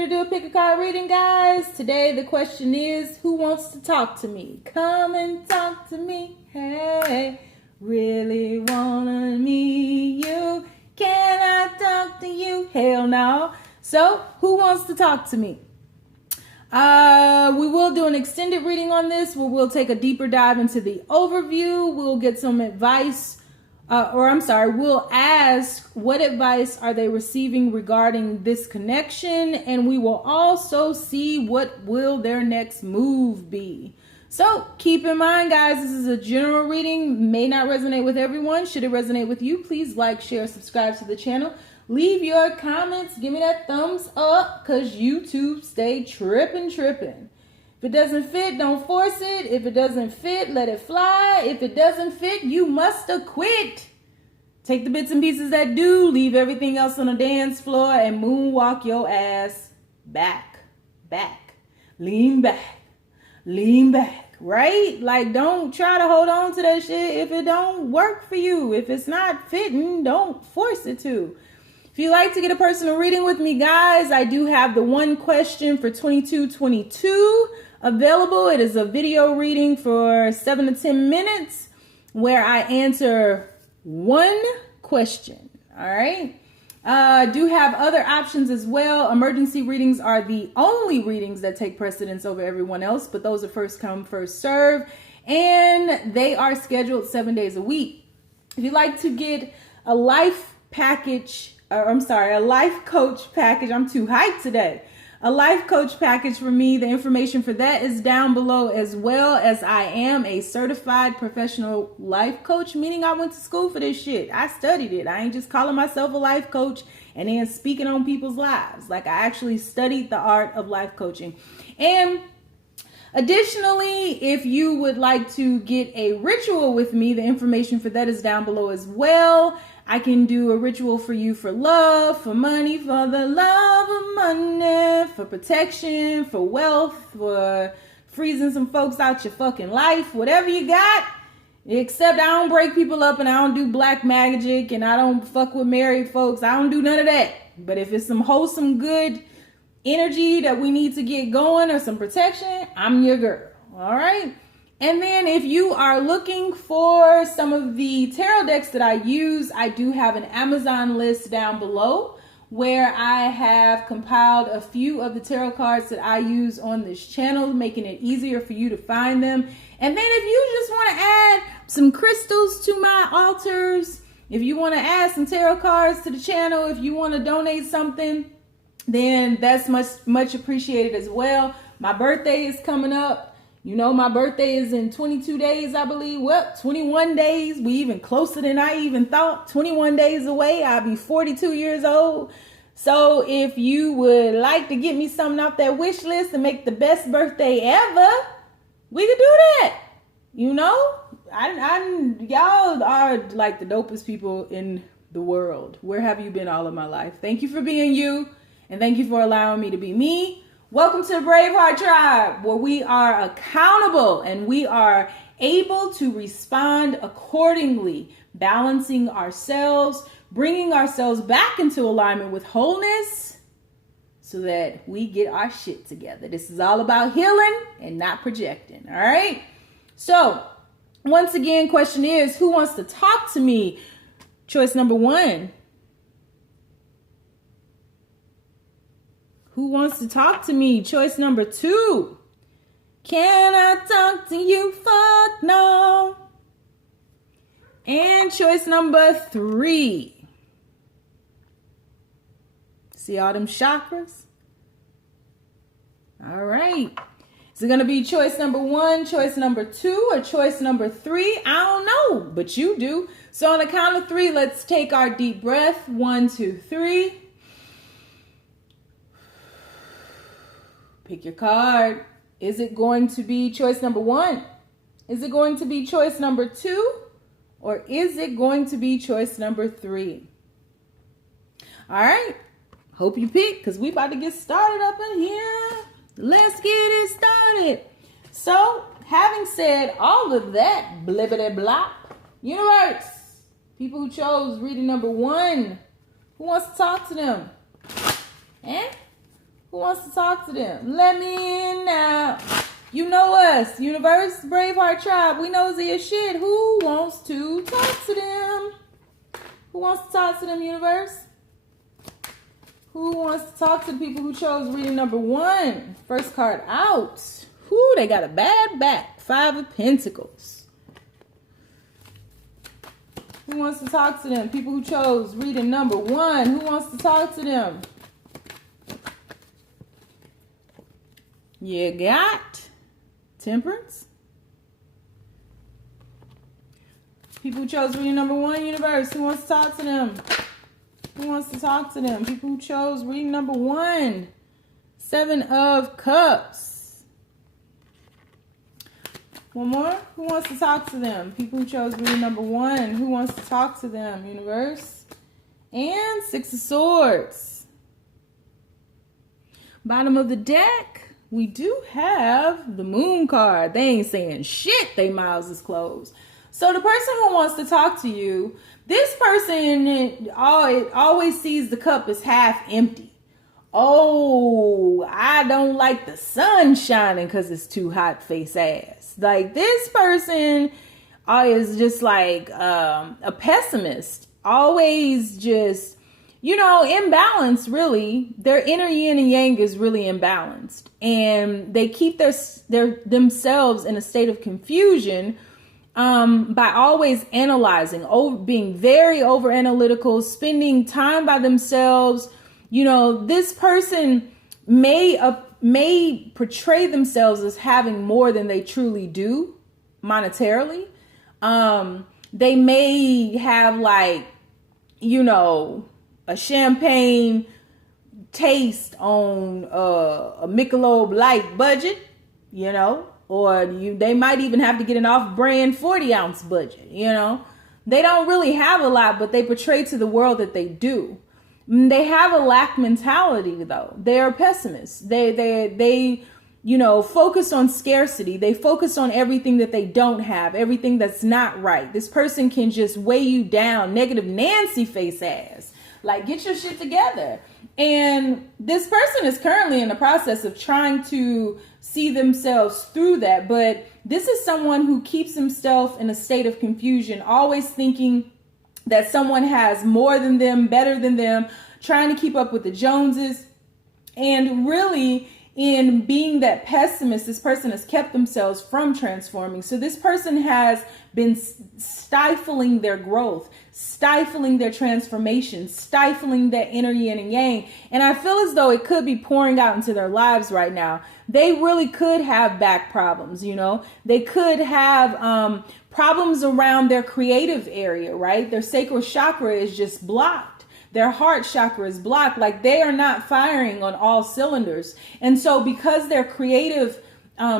to do a pick a card reading, guys? Today the question is, who wants to talk to me? Come and talk to me. Hey, really wanna meet you. Can I talk to you? Hell no. So, who wants to talk to me? We will do an extended reading on this where we'll take a deeper dive into the overview. We'll get some advice, we'll ask what advice are they receiving regarding this connection, and we will also see what will their next move be. So keep in mind, guys, this is a general reading, may not resonate with everyone. Should it resonate with you, please like, share, subscribe to the channel. Leave your comments. Give me that thumbs up because YouTube stay tripping. If it doesn't fit, don't force it. If it doesn't fit, let it fly. If it doesn't fit, you must have quit. Take the bits and pieces that do. Leave everything else on the dance floor and moonwalk your ass back. Lean back, right? Like, don't try to hold on to that shit if it don't work for you. If it's not fitting, don't force it to. If you like to get a personal reading with me, guys, I do have the one question for 2222 available. It is a video reading for 7 to 10 minutes where I answer one question. All right. Do have other options as well. Emergency readings are the only readings that take precedence over everyone else, but those are first come, first serve, and they are scheduled 7 days a week. If you'd like to get a life package, a life coach package. I'm too hyped today. A life coach package for me. The information for that is down below, as well as I am a certified professional life coach, meaning I went to school for this shit. I studied it. I ain't just calling myself a life coach and then speaking on people's lives. Like, I actually studied the art of life coaching. And additionally, if you would like to get a ritual with me, the information for that is down below as well. I can do a ritual for you for love, for money, for the love of money, for protection, for wealth, for freezing some folks out your fucking life, whatever you got. Except I don't break people up and I don't do black magic and I don't fuck with married folks. I don't do none of that. But if it's some wholesome, good energy that we need to get going or some protection, I'm your girl. All right. And then if you are looking for some of the tarot decks that I use, I do have an Amazon list down below where I have compiled a few of the tarot cards that I use on this channel, making it easier for you to find them. And then if you just want to add some crystals to my altars, if you want to add some tarot cards to the channel, if you want to donate something, then that's much appreciated as well. My birthday is coming up. You know, my birthday is in 22 days, I believe. Well, 21 days. We even closer than I even thought. 21 days away. I'll be 42 years old. So if you would like to get me something off that wish list and make the best birthday ever, we could do that. You know, y'all are like the dopest people in the world. Where have you been all of my life? Thank you for being you. And thank you for allowing me to be me. Welcome to the Braveheart tribe, where we are accountable and we are able to respond accordingly, balancing ourselves, bringing ourselves back into alignment with wholeness so that we get our shit together. This is all about healing and not projecting. All right. So once again, question is, who wants to talk to me? Choice number 1. Who wants to talk to me? Choice number 2. Can I talk to you? Fuck no. And choice number 3. See all them chakras? All right. Is it going to be choice number 1, choice number 2, or choice number 3? I don't know, but you do. So on the count of 3, let's take our deep breath. 1, 2, 3. Pick your card. Is it going to be choice number 1? Is it going to be choice number 2? Or is it going to be choice number 3? All right. Hope you pick, because we about to get started up in here. Let's get it started. So, having said all of that, blibbity blop, universe, people who chose reading number 1, who wants to talk to them? Who wants to talk to them? Let me in now. You know us, Universe, Braveheart Tribe. We nosy as shit. Who wants to talk to them? Who wants to talk to them, Universe? Who wants to talk to the people who chose reading number 1? First card out. Whoo, they got a bad back. 5 of Pentacles. Who wants to talk to them? People who chose reading number 1. Who wants to talk to them? You got Temperance. People who chose reading number 1, Universe. Who wants to talk to them? Who wants to talk to them? People who chose reading number 1. 7 of Cups. One more. Who wants to talk to them? People who chose reading number 1. Who wants to talk to them, Universe? And 6 of Swords. Bottom of the deck, we do have the Moon card. They ain't saying shit. They mouths is closed. So the person who wants to talk to you, this person always sees the cup as half empty. Oh, I don't like the sun shining because it's too hot, face ass. Like, this person is just like a pessimist. Always just, imbalanced, really. Their inner yin and yang is really imbalanced. And they keep themselves in a state of confusion by always analyzing, being very over analytical, spending time by themselves. This person may portray themselves as having more than they truly do monetarily. They may have a champagne taste on a Michelob Light budget, or they might even have to get an off-brand 40-ounce budget, They don't really have a lot, but they portray to the world that they do. They have a lack mentality, though. They are pessimists. They focus on scarcity. They focus on everything that they don't have, everything that's not right. This person can just weigh you down, negative Nancy face ass. Like, get your shit together. And this person is currently in the process of trying to see themselves through that. But this is someone who keeps himself in a state of confusion, always thinking that someone has more than them, better than them, trying to keep up with the Joneses. And really, in being that pessimist, this person has kept themselves from transforming. So this person has been stifling their growth, stifling their transformation, stifling that inner yin and yang. And I feel as though it could be pouring out into their lives right now. They really could have back problems, They could have problems around their creative area, right? Their sacral chakra is just blocked. Their heart chakra is blocked. Like, they are not firing on all cylinders. And so because their creative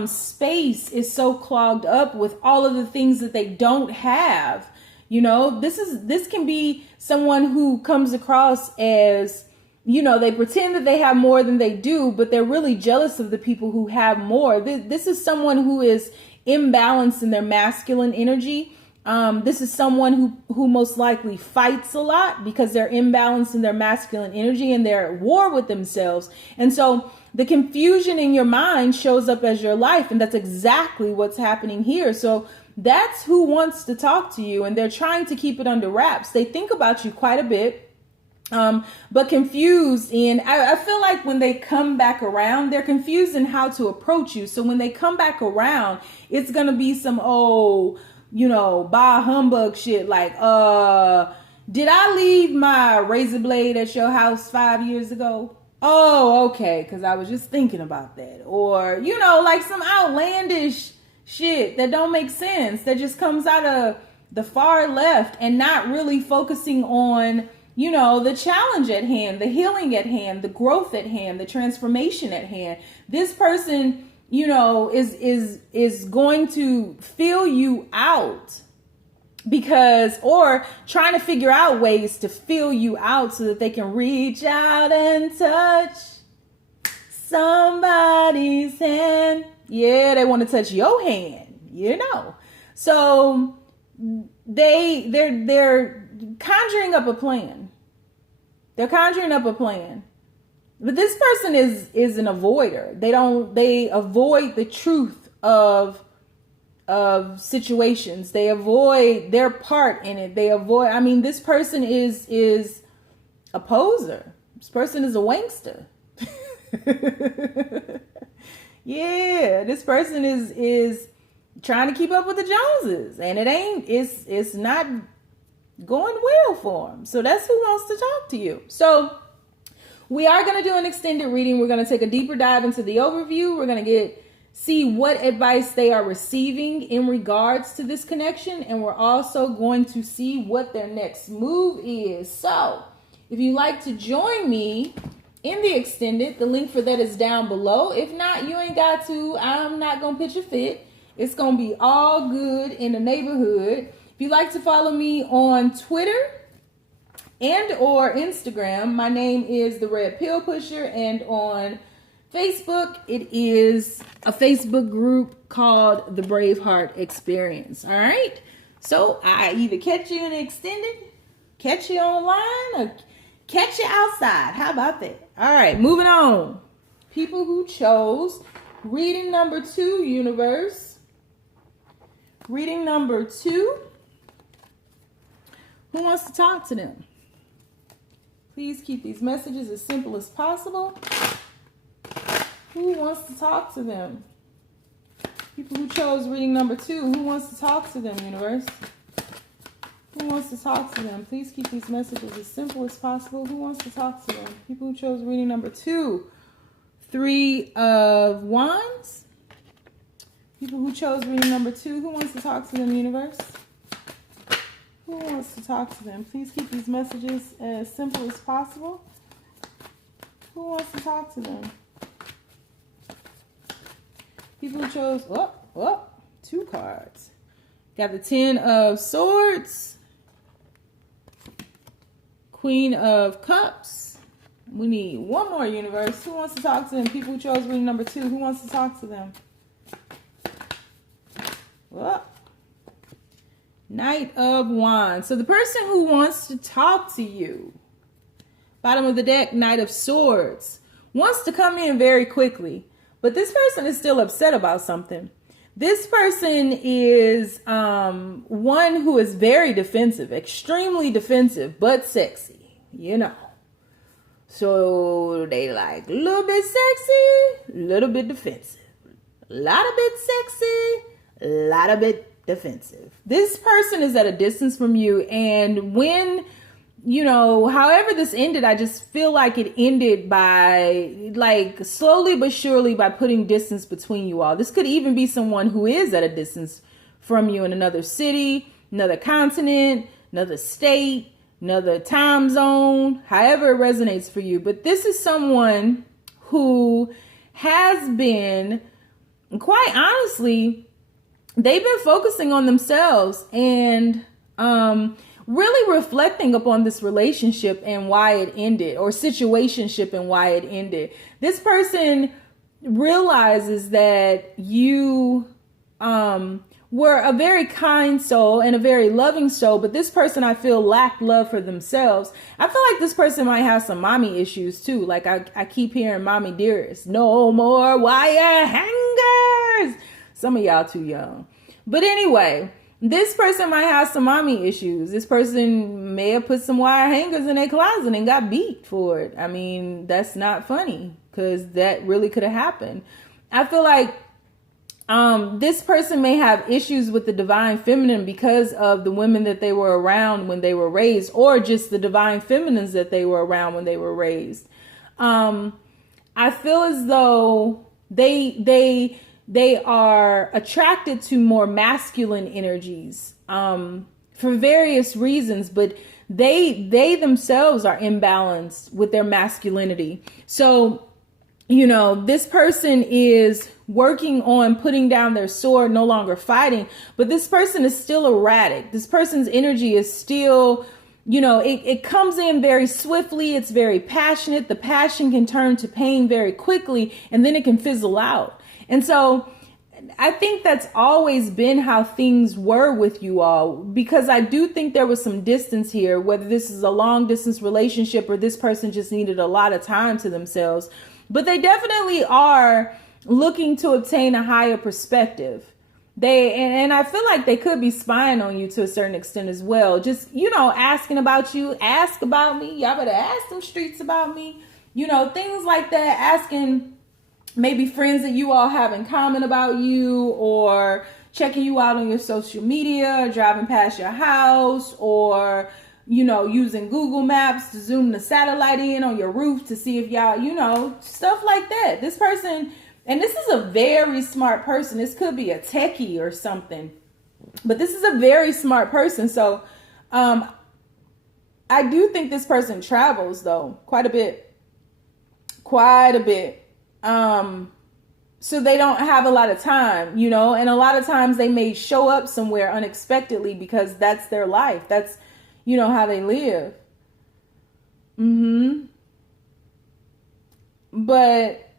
space is so clogged up with all of the things that they don't have, this can be someone who comes across as, they pretend that they have more than they do, but they're really jealous of the people who have more. This is someone who is imbalanced in their masculine energy. This is someone who most likely fights a lot because they're imbalanced in their masculine energy and they're at war with themselves. And so the confusion in your mind shows up as your life. And that's exactly what's happening here. So that's who wants to talk to you. And they're trying to keep it under wraps. They think about you quite a bit. But confused in, I feel like when they come back around, they're confused in how to approach you. So when they come back around, it's going to be some, bah humbug shit. Like, did I leave my razor blade at your house 5 years ago? Oh, okay. Cause I was just thinking about that. Or, like some outlandish shit that don't make sense. That just comes out of the far left and not really focusing on, the challenge at hand, the healing at hand, the growth at hand, the transformation at hand. This person, is going to feel you out or trying to figure out ways to feel you out so that they can reach out and touch somebody's hand. Yeah, they want to touch your hand, So they're conjuring up a plan. They're conjuring up a plan. But this person is an avoider. They avoid the truth of situations. They avoid their part in it. This person is a poser. This person is a wankster. Yeah, this person is trying to keep up with the Joneses, and it's not going well for them. So that's who wants to talk to you. So we are going to do an extended reading. We're going to take a deeper dive into the overview. We're going to see what advice they are receiving in regards to this connection. And we're also going to see what their next move is. So if you'd like to join me in the extended, the link for that is down below. If not, you ain't got to. I'm not going to pitch a fit. It's going to be all good in the neighborhood. If you'd like to follow me on Twitter and or Instagram, my name is The Red Pill Pusher, and on Facebook, it is a Facebook group called the Braveheart Experience. All right. So I either catch you in the extended, catch you online, or catch you outside. How about that? All right. Moving on. People who chose reading number 2, universe. Reading number 2. Who wants to talk to them? Please keep these messages as simple as possible. Who wants to talk to them? People who chose reading number 2. Who wants to talk to them, universe? Who wants to talk to them? Please keep these messages as simple as possible. Who wants to talk to them? People who chose reading number 2. 3 of Wands. People who chose reading number 2. Who wants to talk to them, universe? Who wants to talk to them? Please keep these messages as simple as possible. Who wants to talk to them? People who chose, 2 cards. Got the 10 of Swords. Queen of Cups. We need one more, universe. Who wants to talk to them? People who chose reading number 2. Who wants to talk to them? Knight of Wands. So the person who wants to talk to you, bottom of the deck, Knight of Swords, wants to come in very quickly. But this person is still upset about something. This person is one who is very defensive, extremely defensive, but sexy, you know. So they like a little bit sexy, a little bit defensive. A lot of bit sexy, a lot of bit defensive. This person is at a distance from you, and when, however this ended, I just feel like it ended by, like, slowly but surely, by putting distance between you all. This could even be someone who is at a distance from you in another city, another continent, another state, another time zone, however it resonates for you. But this is someone who has been, quite honestly, they've been focusing on themselves and really reflecting upon this relationship and why it ended, or situationship and why it ended. This person realizes that you were a very kind soul and a very loving soul, but this person, I feel, lacked love for themselves. I feel like this person might have some mommy issues too. Like I keep hearing mommy dearest, no more wire hangers. Some of y'all too young. But anyway, this person might have some mommy issues. This person may have put some wire hangers in their closet and got beat for it. I mean, that's not funny, because that really could have happened. I feel like this person may have issues with the divine feminine because of the women that they were around when they were raised, or just the divine feminines that they were around when they were raised. I feel as though they are attracted to more masculine energies for various reasons, but they themselves are imbalanced with their masculinity. So, this person is working on putting down their sword, no longer fighting, but this person is still erratic. This person's energy is still, it comes in very swiftly. It's very passionate. The passion can turn to pain very quickly, and then it can fizzle out. And so I think that's always been how things were with you all, because I do think there was some distance here, whether this is a long distance relationship or this person just needed a lot of time to themselves. But they definitely are looking to obtain a higher perspective. And I feel like they could be spying on you to a certain extent as well. Just, asking about you, ask about me. Y'all better ask them streets about me. Things like that. Asking maybe friends that you all have in common about you, or checking you out on your social media, or driving past your house, or, using Google Maps to zoom the satellite in on your roof to see if y'all, stuff like that. This person, and this is a very smart person. This could be a techie or something, but this is a very smart person. So, I do think this person travels though, quite a bit. So they don't have a lot of time, and a lot of times they may show up somewhere unexpectedly because that's their life. That's, how they live. But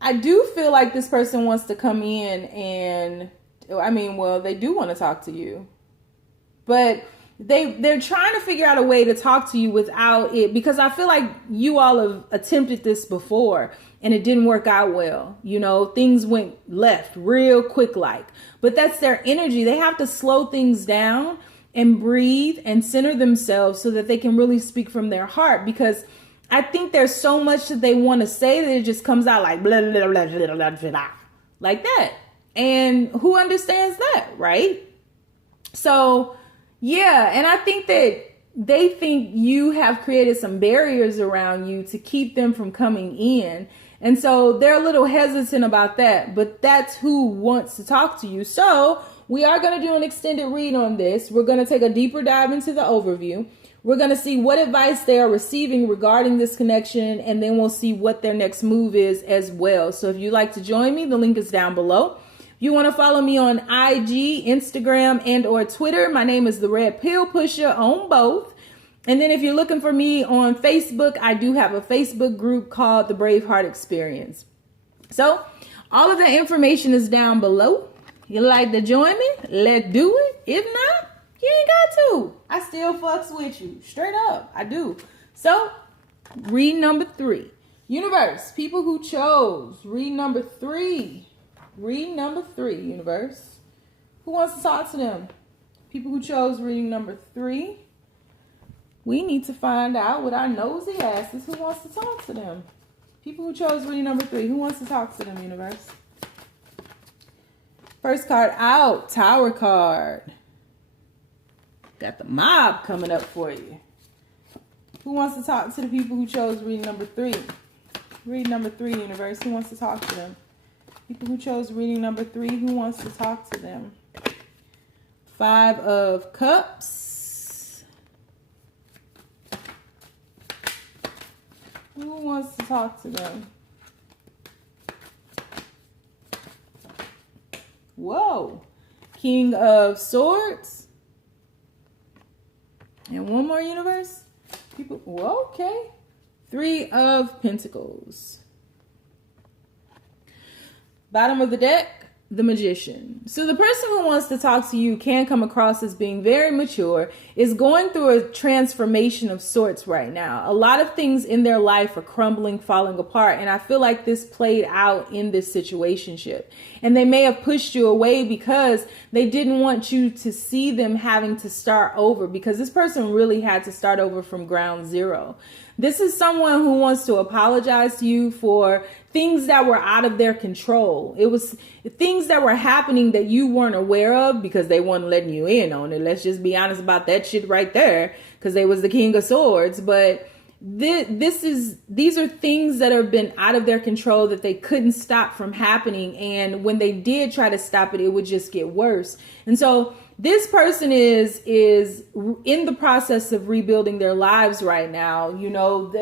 I do feel like this person wants to come in and, they do want to talk to you, but they're trying to figure out a way to talk to you without it, because I feel like you all have attempted this before and it didn't work out well. Things went left real quick, but that's their energy. They have to slow things down and breathe and center themselves so that they can really speak from their heart, because I think there's so much that they want to say that it just comes out like blah, blah, blah, blah, blah, blah, blah, like that. And who understands that, right? So yeah, and I think that they think you have created some barriers around you to keep them from coming in. And so they're a little hesitant about that, but that's who wants to talk to you. So we are going to do an extended read on this. We're going to take a deeper dive into the overview. We're going to see what advice they are receiving regarding this connection, and then we'll see what their next move is as well. So if you'd like to join me, the link is down below. You want to follow me on IG, Instagram, and or Twitter. My name is The Red Pill Pusher on both. And then if you're looking for me on Facebook, I do have a Facebook group called the Braveheart Experience. So all of that information is down below. You like to join me? Let's do it. If not, you ain't got to. I still fucks with you. Straight up. I do. So read number 3. Universe, people who chose. Read number 3. Reading number 3, universe. Who wants to talk to them? People who chose reading number 3. We need to find out with our nosy asses who wants to talk to them. People who chose reading number 3. Who wants to talk to them, universe? First card out, Tower card. Got the mob coming up for you. Who wants to talk to the people who chose reading number 3? Read number 3, universe. Who wants to talk to them? People who chose reading number 3, who wants to talk to them? 5 of Cups. Who wants to talk to them? Whoa. King of Swords. And one more, universe. People, whoa, okay. 3 of Pentacles. Bottom of the deck, the Magician. So the person who wants to talk to you can come across as being very mature, is going through a transformation of sorts right now. A lot of things in their life are crumbling, falling apart. And I feel like this played out in this situationship. And they may have pushed you away because they didn't want you to see them having to start over, because this person really had to start over from ground zero. This is someone who wants to apologize to you for things that were out of their control. It was things that were happening that you weren't aware of because they weren't letting you in on it. Let's just be honest about that shit right there, because they was the King of Swords. But these are things that have been out of their control that they couldn't stop from happening. And when they did try to stop it, it would just get worse. And so this person is in the process of rebuilding their lives right now. You know,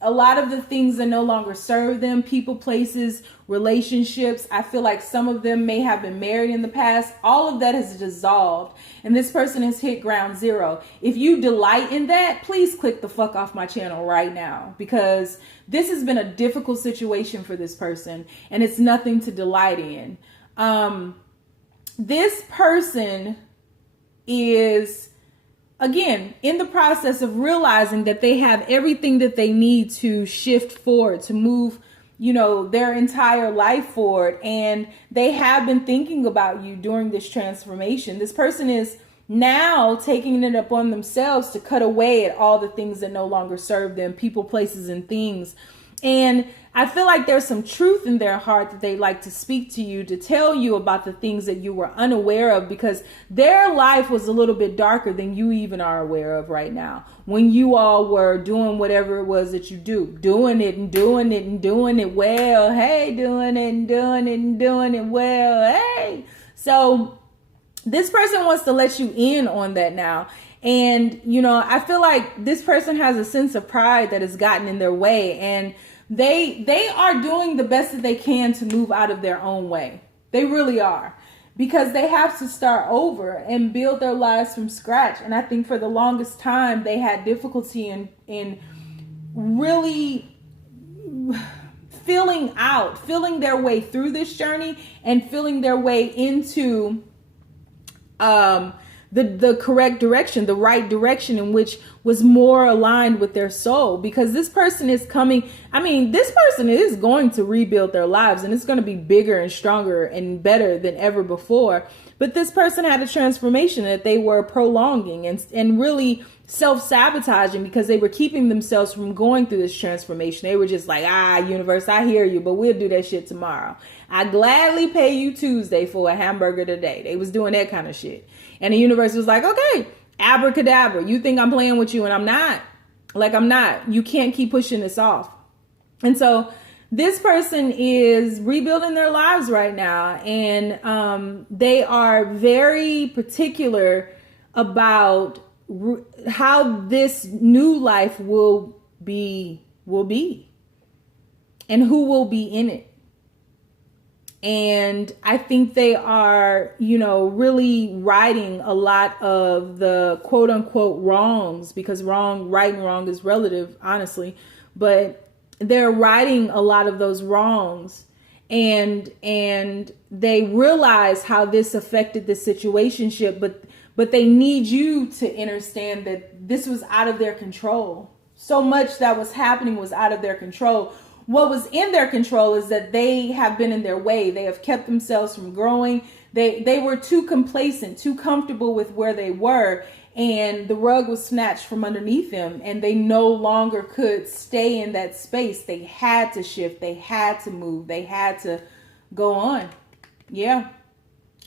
a lot of the things that no longer serve them, people, places, relationships. I feel like some of them may have been married in the past. All of that has dissolved. And this person has hit ground zero. If you delight in that, please click the fuck off my channel right now, because this has been a difficult situation for this person and it's nothing to delight in. This person is, again, in the process of realizing that they have everything that they need to shift forward, to move, their entire life forward. And they have been thinking about you during this transformation. This person is now taking it upon themselves to cut away at all the things that no longer serve them, people, places, and things. And I feel like there's some truth in their heart that they like to speak to you, to tell you about the things that you were unaware of, because their life was a little bit darker than you even are aware of right now. When you all were doing whatever it was that you do, doing it and doing it and doing it well. Hey, doing it and doing it and doing it well. Hey. So this person wants to let you in on that now. And, I feel like this person has a sense of pride that has gotten in their way, and they are doing the best that they can to move out of their own way. They really are, because they have to start over and build their lives from scratch. And I think for the longest time, they had difficulty in really feeling their way through this journey and feeling their way into the correct direction, the right direction, in which was more aligned with their soul. Because this person is coming, this person is going to rebuild their lives, and it's going to be bigger and stronger and better than ever before. But this person had a transformation that they were prolonging and really self-sabotaging, because they were keeping themselves from going through this transformation. They were just like, universe, I hear you, but we'll do that shit tomorrow. I gladly pay you Tuesday for a hamburger today. They was doing that kind of shit. And the universe was like, okay, abracadabra. You think I'm playing with you, and I'm not. I'm not. You can't keep pushing this off. And so this person is rebuilding their lives right now. And they are very particular about how this new life will be, and who will be in it. And I think they are, really righting a lot of the quote unquote wrongs, because right and wrong is relative, honestly, but they're righting a lot of those wrongs. And they realize how this affected the situationship, but they need you to understand that this was out of their control. So much that was happening was out of their control. What was in their control is that they have been in their way. They have kept themselves from growing. They were too complacent, too comfortable with where they were, and the rug was snatched from underneath them, and they no longer could stay in that space. They had to shift. They had to move. They had to go on. Yeah.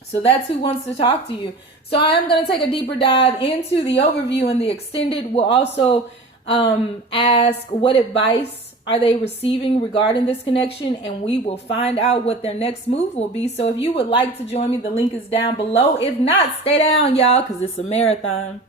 So that's who wants to talk to you. So I am going to take a deeper dive into the overview and the extended. We'll also ask what advice are they receiving regarding this connection, and we will find out what their next move will be. So if you would like to join me, the link is down below. If not, stay down, y'all, because it's a marathon.